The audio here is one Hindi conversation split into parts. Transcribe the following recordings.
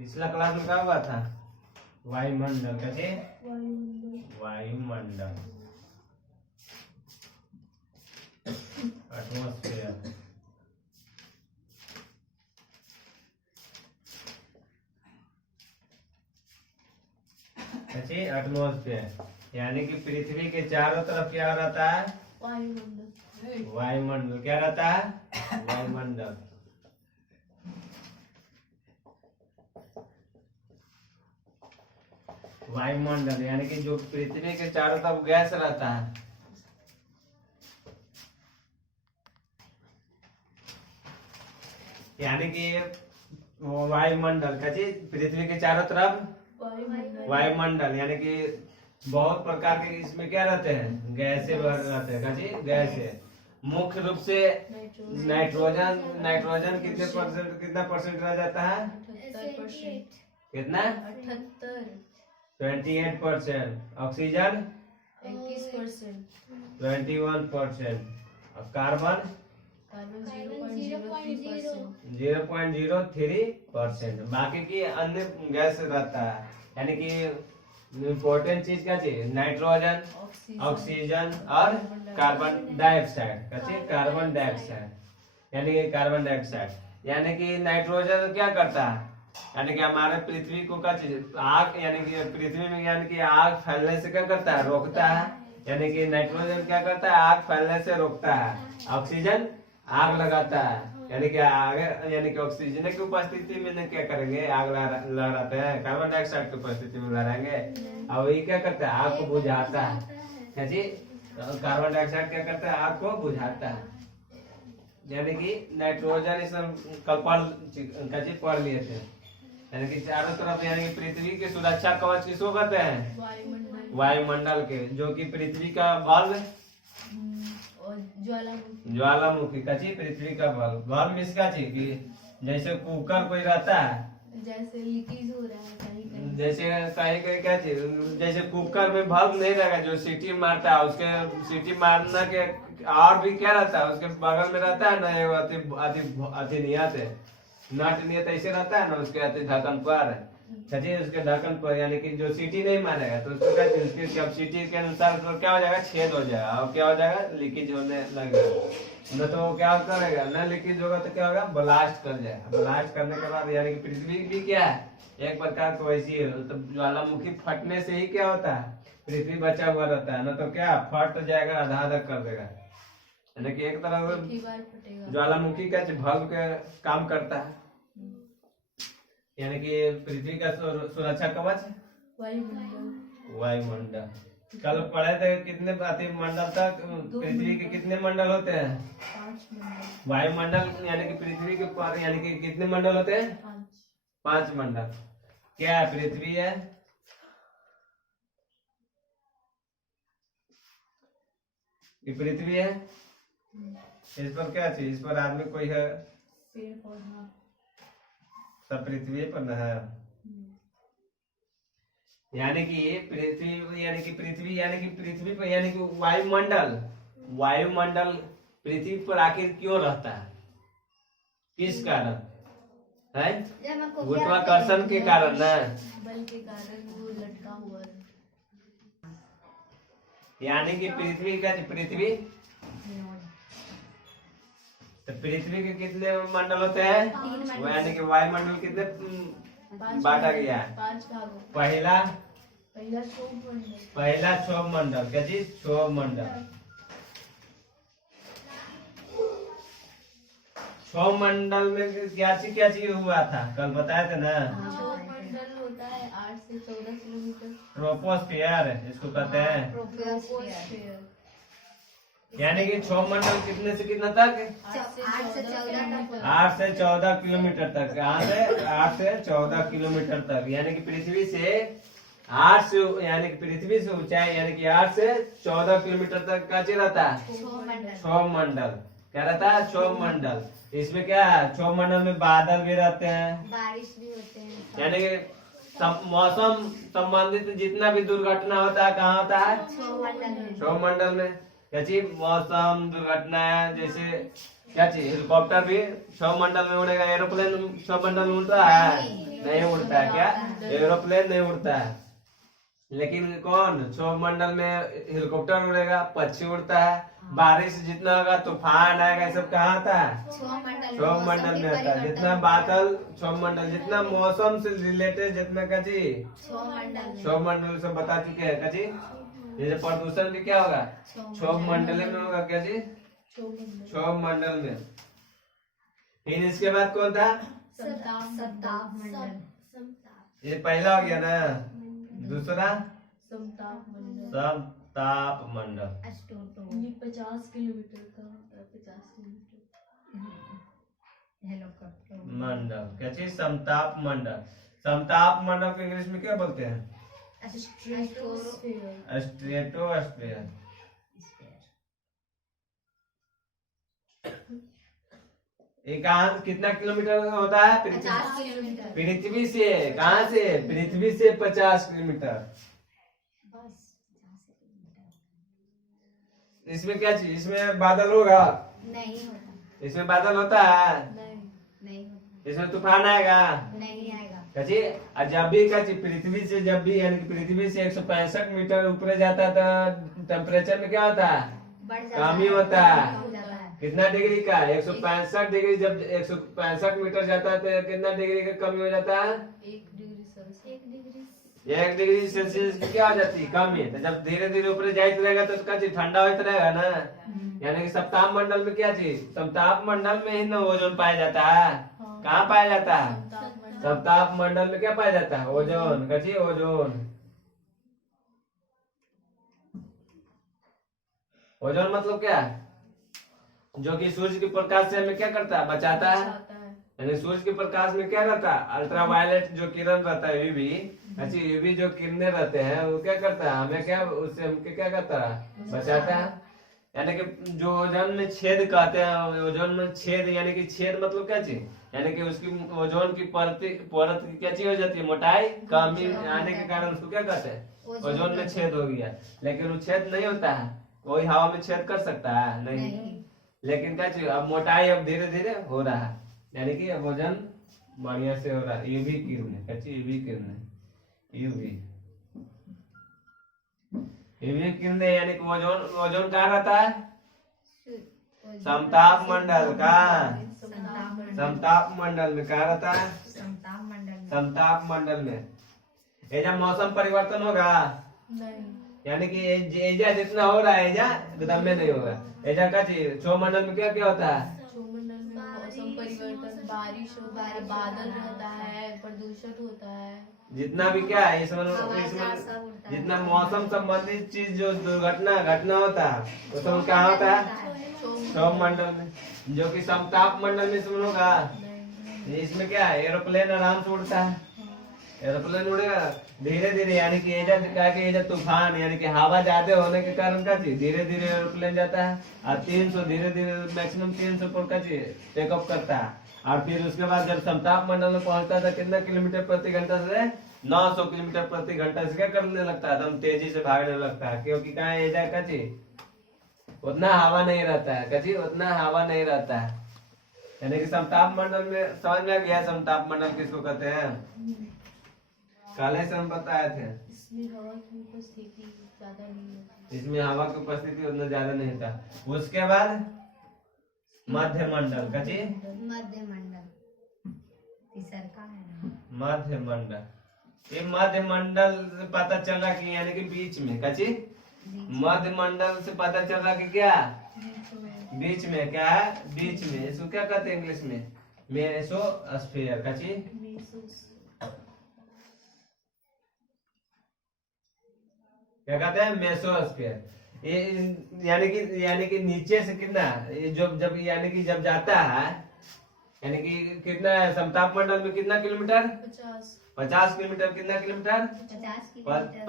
पिछला क्लास में क्या हुआ था? वायुमंडल। कैसे? वायुमंडल, एटमॉस्फेयर। कैसे? एटमॉस्फेयर, यानी कि पृथ्वी के चारों तरफ क्या रहता है? वायुमंडल। वायुमंडल। क्या रहता है? वायुमंडल। वायुमंडल यानी कि जो पृथ्वी के चारों तरफ गैस रहता है। यानी कि वायुमंडल का चीज पृथ्वी के चारों तरफ वायुमंडल, यानी कि बहुत प्रकार के इसमें क्या रहते हैं? गैसें रहते हैं। जी, गैसें मुख्य रूप से नाइट्रोजन। नाइट्रोजन कितना परसेंट रह जाता है? 78%। कितना? 78। 28%। ऑक्सीजन 21%। 21%। और कार्बन कार्बन 0.03%। 0.03%। बाकी की अन्य गैस रहता है। यानी कि इम्पोर्टेंट चीज क्या चीज? नाइट्रोजन, ऑक्सीजन और कार्बन डाइऑक्साइड। कैसे? कार्बन डाइऑक्साइड यानी कि कार्बन डाइऑक्साइड यानी कि नाइट्रोजन क्या करता है? यानी कि हमारे पृथ्वी को क्या चीज? आग, यानी कि पृथ्वी में यानी कि आग फैलने से क्या करता है? रोकता है। यानी कि नाइट्रोजन क्या करता है? आग फैलने से रोकता है। ऑक्सीजन आग लगाता है। यानी कि आगे, यानी कि ऑक्सीजन की उपस्थिति में क्या करेंगे? आग लहराते हैं। कार्बन डाइऑक्साइड की उपस्थिति में लहराएंगे। और ये क्या करता है? आग को बुझाता है। जी, कार्बन डाइऑक्साइड क्या करता है? आग को बुझाता है। यानी कि नाइट्रोजन इस कल पढ़ लिए थे। यानी कि चारों तरफ, यानी कि पृथ्वी के सुरक्षा कवच किसको कहते हैं? वायुमंडल के, जो कि पृथ्वी का बल्ब और ज्वालामुखी का चीज पृथ्वी का बल्ब। बल्ब इसका चीज कि जैसे कुकर कोई रहता है, जैसे लीकेज हो रहा है कहीं कहीं। जैसे कहीं कहीं क्या चीज, जैसे कुकर में बल्ब नहीं रहेगा, जो सीटी मारता है उसके सीटी मारना के और भी क्या रहता है? उसके बगल में रहता है ना एगो अति नियत है, नट नियत ऐसे रहता है ना उसके अति ढक्कन पर। सचिन उसके ढक्कन पर, यानी कि जो सीटी नहीं मारेगा तो उसको क्या चीज? उसकी कैपेसिटी के अनुसार तो क्या हो जाएगा? छेद हो जाएगा। और क्या हो जाएगा? लीकेज होने लगेगा। न तो क्या करेगा? न लीकेज होगा तो क्या होगा? ब्लास्ट कर जाएगा। ब्लास्ट करने के बाद यानी कि पृथ्वी भी क्या है? एक प्रकार को वैसी है। तो ज्वालामुखी फटने से ही क्या होता है? पृथ्वी बचा हुआ रहता है। न तो क्या फट जाएगा, आधा आधा कर देगा। यानी कि एक तरह एक ही बार फटेगा। ज्वालामुखी का बल्ब का काम करता है। यानी कि पृथ्वी का सुरक्षा कवच वायुमंडल। वायुमंडल। कल पढ़े थे कितने मंडल तक? पृथ्वी के कितने मंडल होते हैं? 5 मंडल। वायुमंडल यानी कि पृथ्वी के ऊपर यानी कि कितने मंडल होते हैं? 5 मंडल। क्या है? पृथ्वी है, ये पृथ्वी है। इस पर क्या चीज? इस पर आदमी कोई है? पेड़ पौधा सब पृथ्वी पर न है। यानी कि पृथ्वी, यानी कि पृथ्वी, यानी कि पृथ्वी पर, यानी कि वायुमंडल। वायुमंडल पृथ्वी पर आखिर क्यों रहता है? किस कारण है? गुरुत्वाकर्षण के कारण ना। बल के कारण वो लटका हुआ है। यानी कि पृथ्वी का पृथ्वी, तो पृथ्वी के कितने मंडल होते हैं? यानी कि वायुमंडल कितने बांटा गया है? 5 भागों। पहला पहला क्षोभ मंडल। क्या चीज? क्षोभ मंडल। क्षोभ मंडल में क्या चीज हुआ था? कल बताए थे ना। क्षोभ मंडल होता है 8 से 14 किलोमीटर। ट्रोपोस्फियर इसको कहते हैं। ट्रोपोस्फियर। यानी कि क्षोभ मंडल कितने से कितना तक? 8 से 14 किलोमीटर तक। यहाँ से 8 से 14 किलोमीटर तक। यानी कि पृथ्वी से 8 से, यानी कि पृथ्वी से ऊंचाई यानी कि 8 से 14 किलोमीटर तक का चीज रहता है? क्षोभ मंडल। क्या रहता है? क्षोभ मंडल। इसमें क्या है? क्षोभ मंडल में बादल भी रहते हैं, बारिश भी होते हैं। यानी कि मौसम संबंधित जितना भी दुर्घटना होता है कहाँ होता है? क्षोभ मंडल में। क्या चीज? मौसम दुर्घटना, जैसे क्या चीज हेलीकॉप्टर भी क्षोभ मंडल में उड़ेगा, एरोप्लेन क्षोभ मंडल में उड़ता है? नहीं उड़ता है। क्या एरोप्लेन नहीं उड़ता है। लेकिन कौन क्षोभ मंडल में हेलीकॉप्टर उड़ेगा, पक्षी उड़ता है। बारिश जितना होगा, तूफान आएगा, ये सब कहाँ आता है? क्षोभ मंडल में आता है। जितना बादल क्षोभ मंडल, जितना मौसम से रिलेटेड जितना का चीज क्षोभ मंडल से बता चुके हैं का चीज। जैसे प्रदूषण भी क्या होगा? क्षोभ मंडल में होगा। क्या चीज? क्षोभ मंडल में। फिर इसके बाद कौन था? ये पहला हो गया ना। दूसरा समताप मंडल। ये 50 किलोमीटर का 50 किलोमीटर हेलीकॉप्टर मंडल क्या चीज? समताप मंडल। समताप मंडल को इंग्लिश में क्या बोलते हैं? स्ट्रेटोस्फेयर। ये कहाँ कितना किलोमीटर होता है? 50 किलोमीटर। पृथ्वी से कहाँ से? पृथ्वी से 50 किलोमीटर। इसमें क्या चीज? इसमें बादल होगा? नहीं होता। इसमें बादल होता है? नहीं होता। इसमें तूफान आएगा? नहीं आएगा। कची और जब भी कची पृथ्वी से जब भी यानी कि पृथ्वी से 165 मीटर ऊपर जाता है तो टेम्परेचर में क्या होता है? कमी होता है। कितना डिग्री का? 165 डिग्री। जब 165 मीटर जाता है तो कितना डिग्री का कमी हो जाता है? 1 डिग्री सेल्सियस की क्या हो जाती है? कमी। तो जब धीरे धीरे ऊपर जाते रहेगा तो क्या चीज? ठंडा होता रहेगा ना। यानी कि सप्ताह मंडल में क्या चीज? सप्ताह मंडल में ही ना ओजोन पाया जाता है। कहाँ पाया जाता है? सप्ताह मंडल में क्या पाया जाता है? ओजोन। कची ओजोन। ओजोन मतलब क्या? जो कि सूर्य के प्रकाश से हमें क्या करता है? बचाता है। यानी सूर्य के प्रकाश में क्या रहता है? अल्ट्रावायलेट जो किरण रहता है, यूवी। अच्छी यूवी जो किरणें रहते हैं वो क्या करता है? हमें क्या उससे हमके क्या करता है? बचाता है। यानी कि जो ओजोन में छेद कहते हैं, ओजोन में छेद यानी कि छेद मतलब क्या चीज? यानी कि उसकी ओजोन की परत की क्या चीज हो जाती है? मोटाई कमी आने के कारण उसको क्या कहते हैं? ओजोन में छेद हो गया। लेकिन वो छेद नहीं होता है। कोई हवा में छेद कर सकता है? नहीं। लेकिन क्या चीज? अब मोटाई अब धीरे धीरे हो रहा है। यानी कि अब वजन बढ़िया से हो रहा है। यूवी किरण क्या चीज? यूवी किरण। यूवी किरण यानी कि ओजोन। ओजोन कहाँ रहता है? समताप मंडल का। समताप मंडल में कहा रहता है? समताप मंडल में। ये जब मौसम परिवर्तन होगा यानी कि एजा जितना हो रहा है एजा एकदम में नहीं होगा। एजा का चीज क्षोभ मंडल में क्या क्या होता है? मौसम परिवर्तन, बारिश होता है, बादल रहता है, प्रदूषण होता है। जितना भी क्या है इसमें जितना मौसम संबंधित चीज जो दुर्घटना घटना होता है वो सब कहाँ होता है? क्षोभ मंडल में। जो कि समताप मंडल में इसमें होगा। इसमें क्या है? एरोप्लेन आराम से उड़ता है। एरोप्लेन उड़ेगा धीरे धीरे। यानी कि एजा तूफान यानी कि हवा ज्यादा होने के कारण का चीज धीरे धीरे एरोप्लेन जाता है और 300 धीरे धीरे मैक्सिमम 300 पर का चीज टेकअप करता है। और फिर उसके बाद जब समताप मंडल में पहुंचता था कितना किलोमीटर प्रति घंटा से? 900 किलोमीटर प्रति घंटा से क्या करने लगता है? एकदम तेजी से भागने लगता है। क्योंकि कहा एजा का चीज उतना हवा नहीं रहता है। कची उतना हवा नहीं रहता है। यानी कि समताप मंडल में समझ में गया? समताप मंडल किसको कहते हैं? काले से हम बताए थे। इसमें हवा की उपस्थिति ज्यादा नहीं होती। इसमें हवा की उपस्थिति उतना ज्यादा नहीं था। उसके बाद मध्य मंडल कची? मध्य मंडल तीसर का है। मध्य मंडल। ये मध्य मंडल से पता चला कि यानी कि बीच में कची? मध्य मंडल से पता चला कि क्या? बीच में। क्या है? बीच में। इसको क्या कहते हैं इंग्लिश में? मेसोस्फीयर। कची? क्या कहते हैं? मेसोस्फीयर। ये यानी कि नीचे से कितना ये जब यानी कि जब जाता है यानी कि कितना है? समताप मंडल में कितना किलोमीटर? 50 किलोमीटर। कितना किलोमीटर?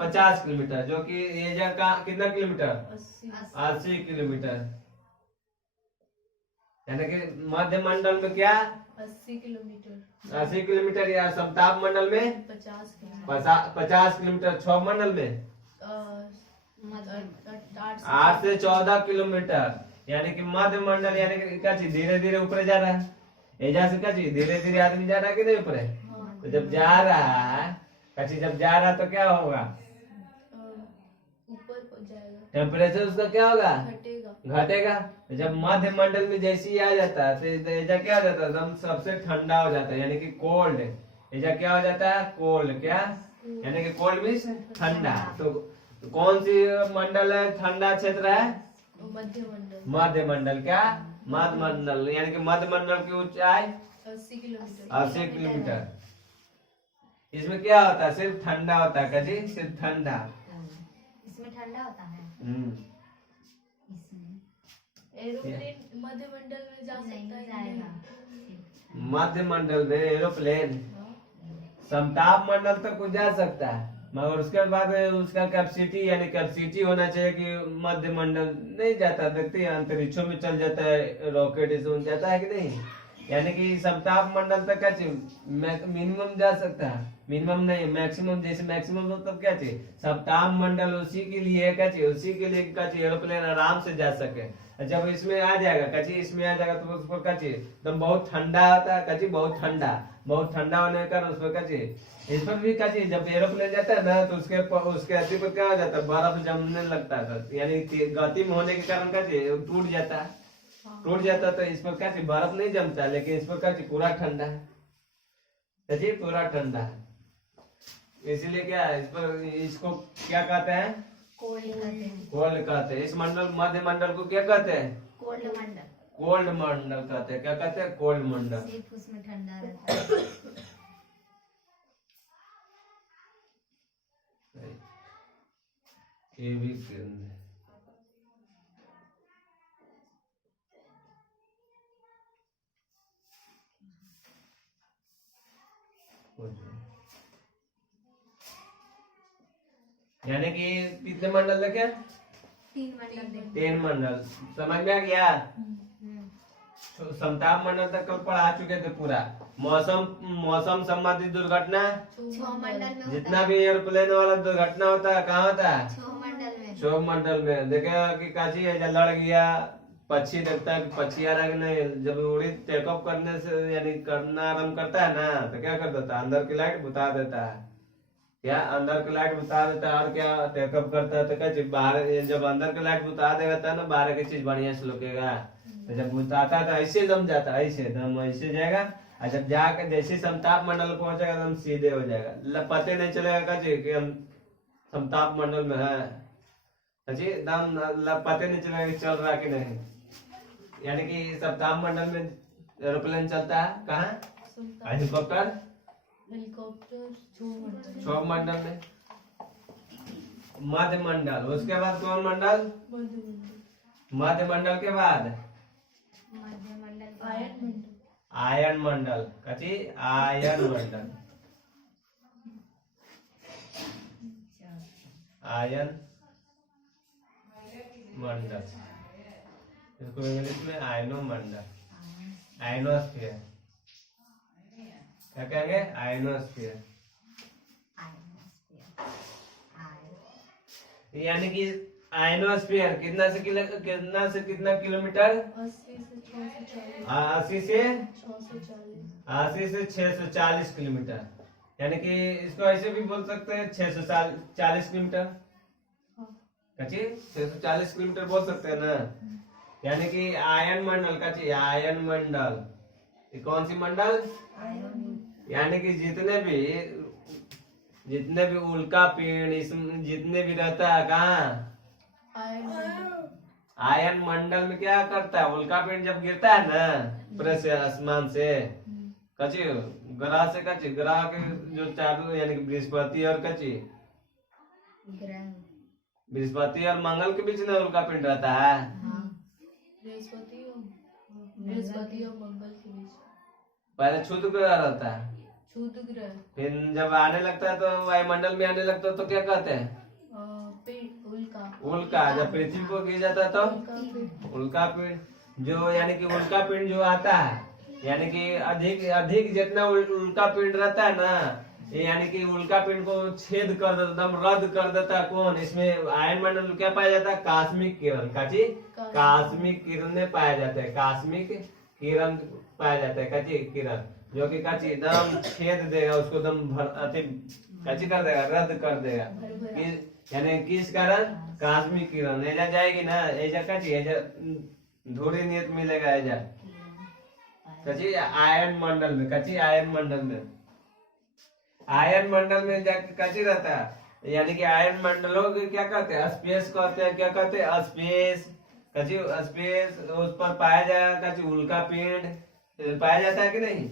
50 किलोमीटर। जो कि ये जगह कितना किलोमीटर? 80 किलोमीटर। यानी कि मध्य मंडल में क्या? 80 किलोमीटर। 80 किलोमीटर। या समताप मंडल में 50 किलोमीटर। क्षोभ मंडल में 8 से 14 किलोमीटर। यानी कि मध्य मंडल यानी कि क्या चीज धीरे धीरे ऊपर जा रहा है। एजा से क्या चीज धीरे धीरे आदमी जा रहा है कि नहीं ऊपर? तो जब जा रहा है क्या चीज जब जा रहा है तो क्या होगा? ऊपर हो जाएगा, टेम्परेचर उसका क्या होगा? घटेगा। घटेगा। तो जब मध्य मंडल में जैसे ही आ जाता है तो एजा क्या हो जाता है? एकदम सबसे ठंडा हो जाता है यानी कि कोल्ड। एजा क्या हो जाता है? कोल्ड। क्या यानी कि कोल्ड मीन्स ठंडा। तो कौन सी मंडल है ठंडा क्षेत्र है? मध्य मंडल। मध्य मंडल। क्या? मध्य मंडल यानी कि मध्य मंडल की ऊंचाई 80 किलोमीटर। 80 किलोमीटर। इसमें क्या होता है? सिर्फ ठंडा होता है। क्या जी? सिर्फ ठंडा। इसमें ठंडा होता है। इसमें एरोप्लेन मध्य मंडल में जा सकता नहीं है कि जाएगा। मध्य मंडल में एरोप्लेन समताप मंडल तक को जा सकता है, मगर उसके बाद उसका कैपेसिटी यानी कैपेसिटी होना चाहिए कि मध्य मंडल नहीं जाता। देखते हैं अंतरिक्षों में चल जाता है, रॉकेट इसमें जाता है कि नहीं। यानी कि समताप मंडल तक क्या चाहिए? मिनिमम जा सकता है, मिनिमम नहीं मैक्सिमम। जैसे मैक्सिमम मतलब क्या चाहिए? समताप मंडल उसी के लिए क्या चाहिए? उसी के लिए क्या चाहिए? एरोप्लेन आराम से जा सके। जब इसमें आ जाएगा कची इसमें आ जाएगा तो उस पर क्या चाहिए? एकदम बहुत ठंडा आता है। कची बहुत ठंडा, बहुत ठंडा होने के कारण उस पर क्या चाहिए? इस पर भी क्या चाहिए? जब एरोप्लेन जाता है ना तो उसके अति पर क्या हो जाता है? बर्फ जमने लगता है, यानी गति में होने के कारण क्या चाहिए? टूट जाता है। टूट जाता है तो इस पर क्या चाहिए? बर्फ नहीं जमता, लेकिन इस पर क्या चाहिए? पूरा ठंडा है। कची पूरा ठंडा है। इसीलिए क्या है? इस पर इसको क्या कहते हैं? कोल्ड कहते हैं। कोल्ड कहते हैं। इस मंडल मध्य मंडल को क्या कहते हैं? कोल्ड मंडल। कोल्ड मंडल कहते हैं। क्या कहते हैं? कोल्ड मंडल। सिर्फ उसमें ठंडा रहता है। ये भी केंद्र है। यानी कि कितने मंडल है? क्या 3 मंडल देखते 3 मंडल। समझ में आ गया? हैं। समताप मंडल तक कल पढ़ा चुके थे पूरा। मौसम संबंधित दुर्घटना 6 मंडल में होता जितना है। भी एयरप्लेन वाला दुर्घटना होता है कहाँ होता है? 6 मंडल में। शोक मंडल में। देखेगा कि काची है लड़ गया पक्षी, देखता है कि पक्षी आ रहा है कि नहीं। जब उड़ी टेक ऑफ करने से यानी करना आरम्भ करता है ना तो क्या कर देता है? अंदर की लाइट बुता देता है। क्या अंदर की लाइट बुता देता है? और क्या टेक ऑफ करता है तो क्या चीज बाहर, जब अंदर की लाइट बुता देता है ना बाहर की चीज बढ़िया से लुकेगा। तो जब बुताता है तो ऐसे दम जाता है, ऐसे दम ऐसे जाएगा। और जब जाकर जैसे समताप मंडल पहुंचेगा एकदम सीधे हो जाएगा, पता नहीं चलेगा कि हम समताप मंडल में है। जी एकदम पता नहीं चलेगा कि चल रहा कि नहीं। यानी कि समताप मंडल में एरोप्लेन चलता है। कहाँ? हेलीकॉप्टर हेलीकॉप्टर 6 मंडल। शोक मंडल में। मध्य मंडल, उसके बाद कौन मंडल? मध्य मंडल। मध्य मंडल के बाद मध्य मंडल। आयन मंडल। आयन मंडल। कची आयन मंडल। आयन मंडल, इसको इंग्लिश में आयनो मंडल, आयनोस्फीयर। क्या कहेंगे? आयनोस्फीयर। यानी कि आयनोस्फीयर कितना से कितना किलोमीटर? 80 से 80 से 640 किलोमीटर। यानी कि इसको ऐसे भी बोल सकते हैं 640 किलोमीटर। कची 640 किलोमीटर बोल सकते हैं ना। यानी कि आयन मंडल का चाहिए आयन मंडल। ये कौन सी मंडल? यानी कि जितने भी उल्का पिंड इसमें जितने भी रहता है कहाँ? आयन मंडल में क्या करता है? उल्का पिंड जब गिरता है ना ऊपर से आसमान से कची ग्रह से कची ग्रह के जो चारों यानी कि बृहस्पति और कची बृहस्पति और मंगल के बीच में उल्का पिंड रहता है। बृहस्पति और मंगल के बीच पहले क्षुद्र ग्रह रहता है, क्षुद्र ग्रह। फिर जब आने लगता है तो वायुमंडल में आने लगता है तो क्या कहते हैं? उल्का। जब पृथ्वी को गिर जाता है तो उल्का पिंड। जो यानी कि उल्का पिंड जो आता है यानी कि अधिक जितना उल्का पिंड रहता है ना ये यानी कि उल्का पिंड को छेद कर देता, एकदम रद्द कर देता है। कौन? इसमें आयन मंडल में क्या पाया जाता है? कास्मिक किरण। काची? कास्मिक किरण में पाया जाता है। कास्मिक किरण पाया जाता है। काची? किरण जो कि काची एकदम छेद देगा उसको, एकदम अति काची कर देगा, रद्द कर देगा। यानी किस कारण? कास्मिक किरण एजा जाएगी ना, एजा काची एजा धूरी नियत मिलेगा एजा काची आयन मंडल में। काची? आयन मंडल में। आयन मंडल में काची रहता है, यानी कि आयन मंडलों के क्या कहते हैं? स्पेस कहते हैं। क्या कहते हैं? स्पेस। काची? स्पेस। उस पर पाया जाएगा काची उल्का पिंड पाया जाता है कि नहीं?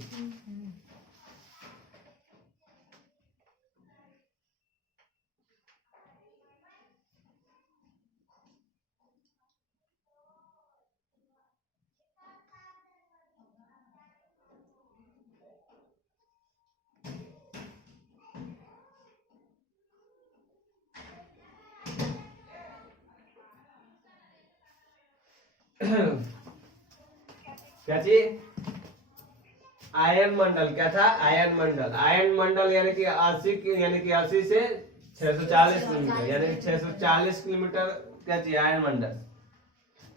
क्या चीज? आयन मंडल क्या था? आयन मंडल। आयन मंडल यानी कि 80 से 640 किलोमीटर, यानी कि 640 किलोमीटर क्या चीज? आयन मंडल।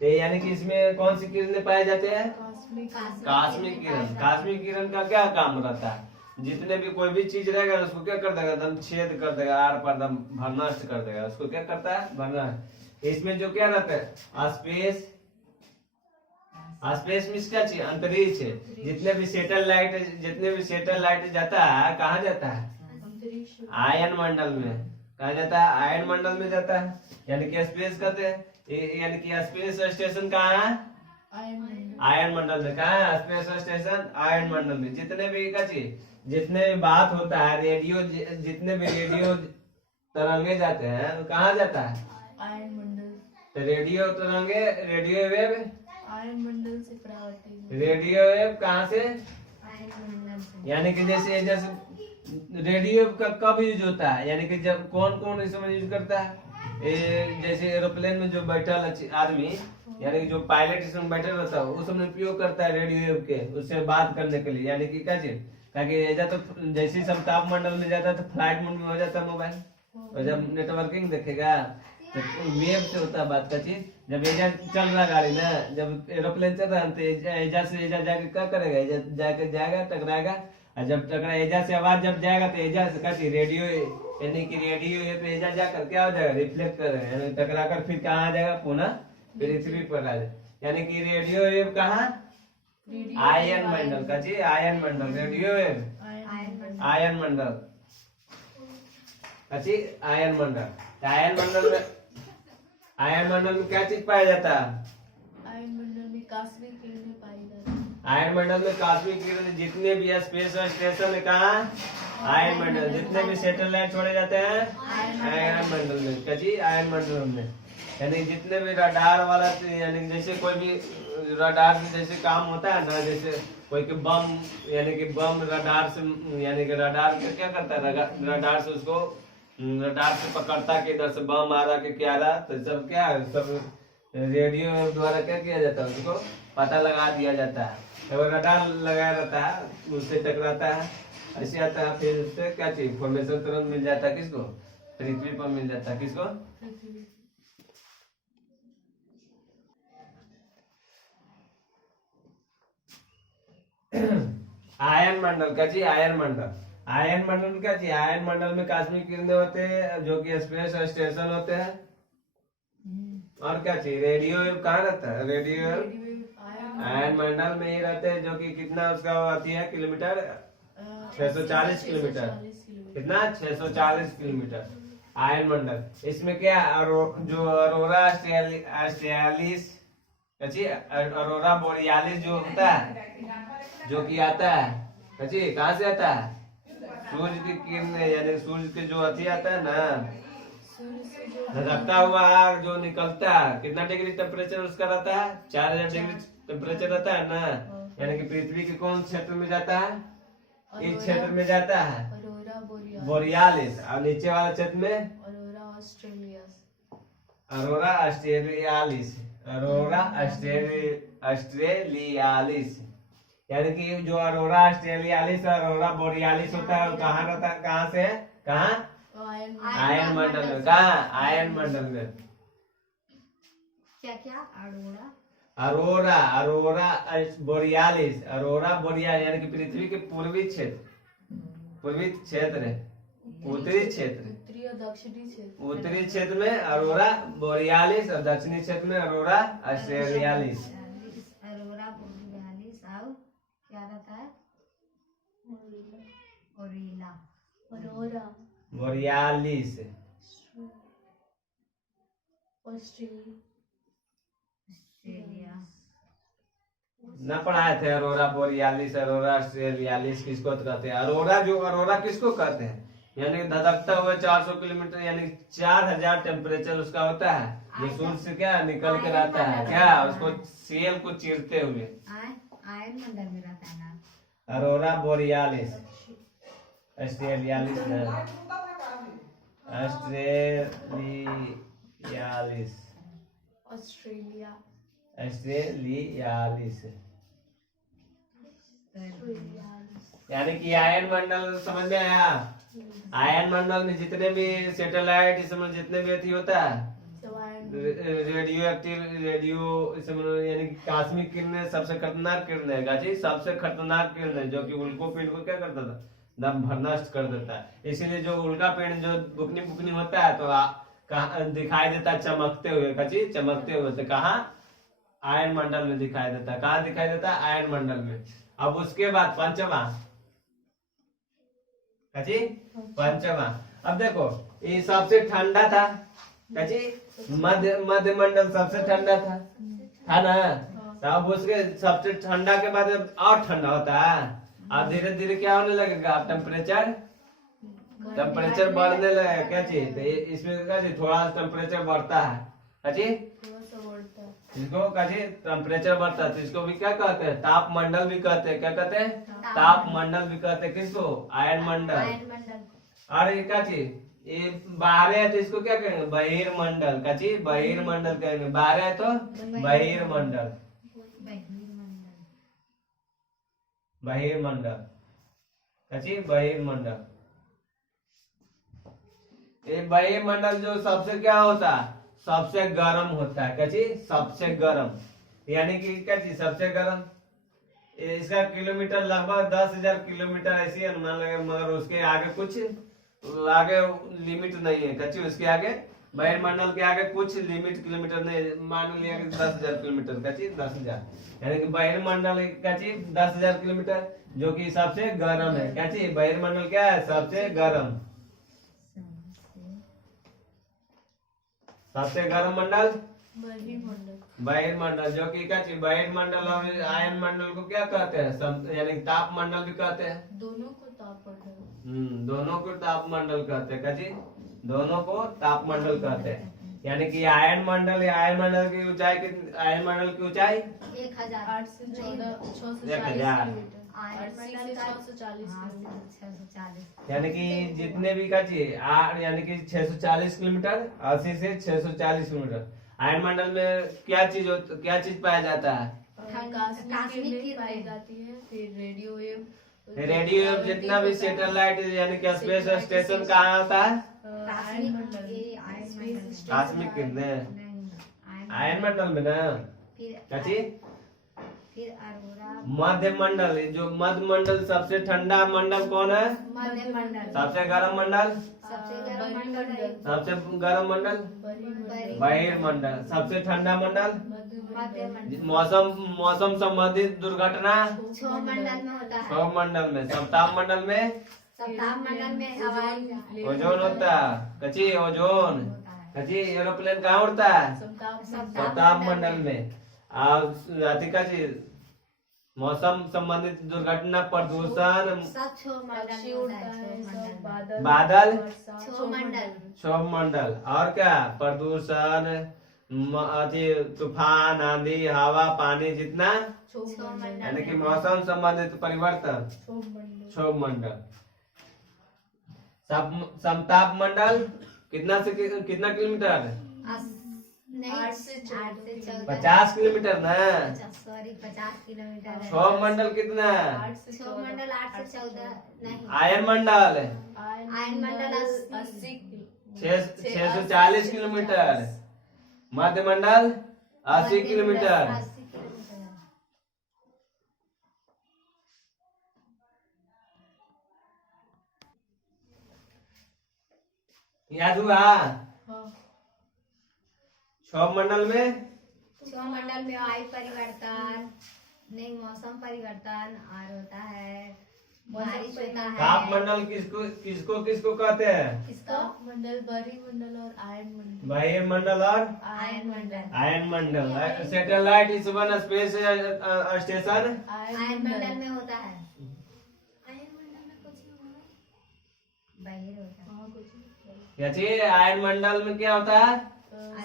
तो यानी कि इसमें कौन सी किरणें पाए जाते हैं? कास्मिक किरण। कास्मिक किरण का क्या काम रहता है? जितने भी कोई भी चीज रहेगा उसको क्या कर देगा? एकदम छेद कर देगा, आर पार एकदम भरनष्ट कर देगा। उसको क्या करता है? भरनष्ट। इसमें जो क्या रहता है? स्पेस। स्पेस मीन्स क्या चीज? अंतरिक्ष। जितने भी सैटेलाइट जाता है, कहाँ जाता है? आयन मंडल में। कहा जाता है? आयन मंडल में जाता है। यानी कि स्पेस कहते हैं। यानी कि स्पेस स्टेशन कहाँ है? आयन मंडल में। कहाँ है स्पेस स्टेशन? आयन मंडल में। जितने भी का चीज, जितने भी बात होता है रेडियो, जितने भी रेडियो तरंगे जाते हैं कहाँ जाता है? आयन मंडल। तो रेडियो तरंगे, रेडियो वेव आयन मंडल से परावर्तित। रेडियो वेव कहाँ से? आयन मंडल से। यानी कि जैसे रेडियो का कब यूज होता है? यानी कि जब कौन कौन इसमें यूज करता है? जैसे एरोप्लेन में जो बैठा आदमी, यानी कि जो पायलट इसमें बैठे रहता है उस समय उपयोग करता है रेडियो वेव के, उससे बात करने के लिए। यानी कि क्या चीज? ताकि एजा तो जैसे ही सब तापमंडल में जाता है तो फ्लाइट मोड में हो जाता है मोबाइल, और जब नेटवर्किंग देखेगा तो वेव से होता है बात का चीज। जब एजा चल रहा गाड़ी ना, जब एरोप्लेन चल रहा है तो एजा से एजा जाके क्या करेगा? एजा जाके जाएगा, टकराएगा, और जब टकरा एजा से आवाज जब जाएगा तो एजा से क्या चीज? रेडियो, यानी कि रेडियो ये पे एजा जाकर क्या हो जाएगा? रिफ्लेक्ट करेगा, यानी टकरा कर फिर कहाँ आ जाएगा? पुनः पृथ्वी पर आ जाए। यानी कि रेडियो वेव कहाँ? आयन मंडल का जी, आयन मंडल। रेडियो वेव आयन मंडल अच्छी आयन मंडल। आयन मंडल में क्या चीज पाया जाता है? आयन मंडल में कास्मिक किरणें पाई जाती हैं। आयन मंडल में कास्मिक किरण, जितने भी स्पेस स्टेशन है कहाँ? आयन मंडल। जितने भी सैटेलाइट छोड़े जाते हैं आयन मंडल में। क्या चीज? आयन मंडल में। यानी जितने भी रडार वाला, यानी जैसे कोई भी रडार से जैसे काम होता है ना, जैसे कोई के बम, यानी कि बम रडार से, यानी कि रडार से क्या करता है? रडार से उसको, रडार से पकड़ता कि इधर से बम आ रहा कि क्या रहा, तो सब क्या है, सब रेडियो द्वारा क्या किया जाता है? उसको पता लगा दिया जाता है। तो रडार लगाया रहता है, उससे टकराता है, ऐसे आता है, फिर उससे क्या चीज? इंफॉर्मेशन तुरंत मिल जाता है। किसको? पृथ्वी पर मिल जाता है। किसको? पृथ्वी। आयन मंडल का जी, आयन मंडल। आयन मंडल में क्या चाहिए? आयन मंडल में कास्मिक किरणें होते हैं जो कि स्पेस स्टेशन होते हैं। और क्या चाहिए? रेडियो वेव कहाँ रहता है? रेडियो वेव आयन मंडल में ही रहते हैं, जो कि कितना उसका आती है किलोमीटर? 640 किलोमीटर। कितना? 640 किलोमीटर आयन मंडल। इसमें क्या जो अरोरा ऑस्ट्रेलिस, अरोरा बोरियालिस जो होता है, जो कि आता है कहाँ से आता है? सूर्य की किरणें, यानी सूर्य के जो अति आता है ना, धधकता हुआ आग जो निकलता है, कितना डिग्री टेम्परेचर उसका रहता है? 4000 डिग्री टेम्परेचर रहता है ना। यानी कि पृथ्वी के कौन क्षेत्र में जाता है? इस क्षेत्र में जाता है अरोरा बोरियालिस, और नीचे वाला क्षेत्र में अरोरा ऑस्ट्रेलियास। अरोरा ऑस्ट्रेलियालिस। अरोरा ऑस्ट्रेलियालिस। यानी कि जो अरोरा ऑस्ट्रेलियालिस और अरोरा बोरियालिस होता है वो कहाँ रहता है, कहाँ से है, कहाँ, आयन मंडल में, कहाँ, आयन मंडल में। क्या क्या अरोरा अरोरा अरोरा बोरियालिस, अरोरा बोरियालिस यानी कि पृथ्वी के पूर्वी क्षेत्र, पूर्वी क्षेत्र, उत्तरी क्षेत्र, उत्तरी और दक्षिणी क्षेत्र, उत्तरी क्षेत्र में अरोरा बोरियालिस और दक्षिणी क्षेत्र में अरोरा ऑस्ट्रेलियालिस। अरोरा बोरियालिस और क्या रहता है ओरेला अरोरा बोरियालिस। ऑस्ट्रेलिया ऑस्ट्रेलिया न पढ़ाए थे अरोरा बोरियालिस अरोरा ऑस्ट्रेलियालिस किसको कहते हैं। अरोरा जो अरोरा किसको कहते हैं, यानी कि धधकता हुआ 400 किलोमीटर यानी 4000 टेम्परेचर उसका होता है, जो सूर्य से क्या निकल के रहता है, क्या उसको सेल को चीरते हुए, आयन मंडल में रहता है ना। अरोरा बोरियालिस ऑस्ट्रेलियालिस ऑस्ट्रेलियालिस ऑस्ट्रेलिया ऑस्ट्रेलियालिस यानी कि आयन मंडल समझ में आया। आयन मंडल में जितने भी सैटेलाइट इसमें जितने भी अति होता है रेडियो एक्टिव रेडियो इसमें यानी कि कॉस्मिक किरणें सबसे खतरनाक किरणें है गाजी, सबसे खतरनाक किरणें जो कि उल्को पिंड को क्या करता था, दम भर नष्ट कर देता है। इसीलिए जो उल्का पिंड जो बुकनी बुकनी होता है तो दिखाई देता है चमकते हुए, गाजी चमकते हुए, तो कहाँ, आयन मंडल में दिखाई देता है। कहाँ दिखाई देता है, आयन मंडल में। अब उसके बाद पंचमा, कची पंचमा। अब देखो ये सबसे ठंडा था, कची मध्य मंडल सबसे ठंडा था ना। तब उसके सबसे ठंडा के बाद और ठंडा होता है, अब धीरे धीरे क्या होने लगेगा, टेम्परेचर बढ़ने लगेगा। क्या चीज, इसमें क्या चीज थोड़ा टेम्परेचर बढ़ता है, कची इसको कहे टेम्परेचर बढ़ता है, तो इसको भी क्या कहते हैं, तापमंडल भी कहते हैं। क्या कहते हैं, तापमंडल भी कहते हैं। किसको, आयन मंडल। और ये क्या चीज, ये बाहर है तो इसको क्या कहेंगे, बहिर्मंडल। क्या चीज, बहिर्मंडल कहेंगे, बाहर है तो बहिर्मंडल, बहिर्मंडल। क्या चीज, बहिर्मंडल। ये बहिर्मंडल जो सबसे क्या होता है, सबसे गर्म होता है। क्या चीज, सबसे गर्म, यानी कि क्या चीज सबसे गर्म। इसका किलोमीटर लगभग 10,000 किलोमीटर ऐसी अनुमान लगे, मगर उसके आगे कुछ आगे लिमिट नहीं है। क्या चीज, उसके आगे वायुमंडल के आगे कुछ लिमिट किलोमीटर नहीं, मान लिया कि 10,000 किलोमीटर। क्या चीज 10,000, यानी कि वायुमंडल क्या चीज 10,000 किलोमीटर, जो कि सबसे गर्म है। क्या चीज, वायुमंडल क्या है, सबसे गर्म, सबसे गर्म मंडल बहिर्मंडल, जो कि क्या चीज बहिर्मंडल और आयन मंडल को क्या कहते हैं, यानी तापमंडल भी कहते हैं। दोनों को तापमंडल, दोनों को तापमंडल कहते हैं। क्या चीज, दोनों को तापमंडल कहते हैं। यानी कि आयन मंडल या आयन मंडल की ऊंचाई, आयन मंडल की ऊंचाई 1,000 से 640 1000, किलोमीटर, यानी कि जितने भी का चीज यानी कि 640 किलोमीटर, 80 से 640 किलोमीटर। आयन मंडल में क्या चीज पाया जाता है, कॉस्मिक किरणें पाई जाती है। फिर रेडियो रेडियो जितना भी सैटेलाइट यानी कि स्पेस स्टेशन कहाँ होता है, कॉस्मिक किरणें आयन मंडल में ना। क्या चीज, फिर अरोरा मध्य मंडल, जो मध्य मंडल सबसे ठंडा मंडल कौन है, मध्य मंडल, सबसे गर्म मंडल, सबसे गर्म मंडल सबसे गर्म मंडल बहिर्मंडल, सबसे ठंडा मंडल, मध्य मंडल। मौसम संबंधित दुर्घटना 6 मंडल में होता है। 6 मंडल में। सप्ताह मंडल में सप्ताह मंडल में हवाई ओजोन होता है। कच्ची ओजोन, कच्ची एरोप्लेन कहाँ उड़ता है, सप्ताह मंडल में। अति का चीज मौसम संबंधित दुर्घटना, प्रदूषण, सब 6 मंडल में होता है। बादल 6 मंडल, 6 मंडल। और क्या, प्रदूषण, अति तूफान, आंधी, हवा, पानी, जितना 6 मंडल, यानी कि मौसम संबंधित परिवर्तन 6 मंडल। समताप मंडल कितना से कितना किलोमीटर, नहीं 8 से 14 50 किलोमीटर ना। सॉरी 50 किलोमीटर है। क्षोभ मंडल कितना? 8 से क्षोभ मंडल 8 से 14 नहीं। आयन मंडल आयन मंडल 80 640 किलोमीटर। मध्य मंडल 80 किलोमीटर। 80 किलोमीटर है। याद हुआ? हाँ। क्षोभ मंडल में क्षोभ मंडल में वायु परिवर्तन नहीं, मौसम परिवर्तन और होता है बारिश होता है। ताप मंडल किसको किसको कहते हैं? किसको? मंडल, बरी मंडल और आयन मंडल। बाह्य मंडल और आयन मंडल। आयन मंडल। सैटेलाइट इस वन स्पेस स्टेशन आयन मंडल में होता है। आयन मंडल में कुछ बाहर होता है। हाँ, कुछ याची आयन मंडल में क्या होता है?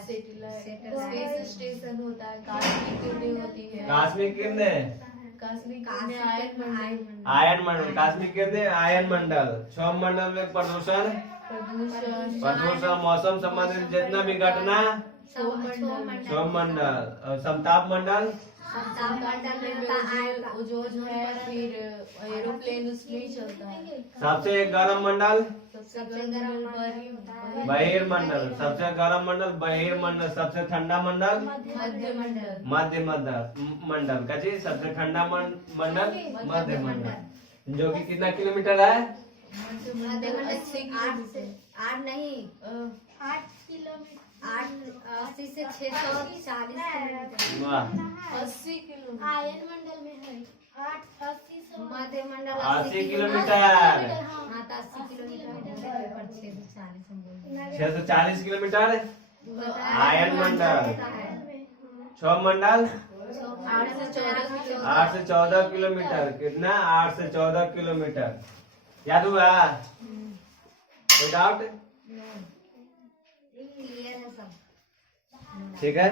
सैटेलाइट स्पेस स्टेशन होता है, कॉस्मिक किरणें होती है। कॉस्मिक किरणें, कॉस्मिक किरणें आयन मंडल। आयन मंडल, कॉस्मिक किरणें आयन मंडल। क्षोभ मंडल में प्रदूषण, प्रदूषण मौसम संबंधित जितना भी घटना क्षोभ मंडल। क्षोभ मंडल। और समताप मंडल समताप मंडल में होता है ओजोन है, फिर एरोप्लेन उसमें चलता है। सबसे गर्म मंडल सबसे गर्म मंडल बरी बहिर्मंडल। सबसे गर्म मंडल बहिर्मंडल। सबसे ठंडा मंडल मध्य मंडल। मध्य मंडल का जी। सबसे ठंडा मंडल मध्य मंडल, जो कि कितना किलोमीटर है? मध्य मध्य मंडल मंडल 80 किलोमीटर। 8 नहीं 8 किलोमीटर। 80 से 640 किलोमीटर। वाह, 80 किलोमीटर। आयन मंडल में है 80 से मध्य मंडल 80 किलोमीटर। हाँ तो 80 किलोमीटर पर 640 हम बोल रहे 640 किलोमीटर। हैं। आयन मंडल। होता है। क्षोभ मंडल 8 से 14 किलोमीटर। 8 से 14 किलोमीटर। कितना? 8 से 14 किलोमीटर। याद हुआ? कोई डाउट? क्लियर है सब। ठीक है।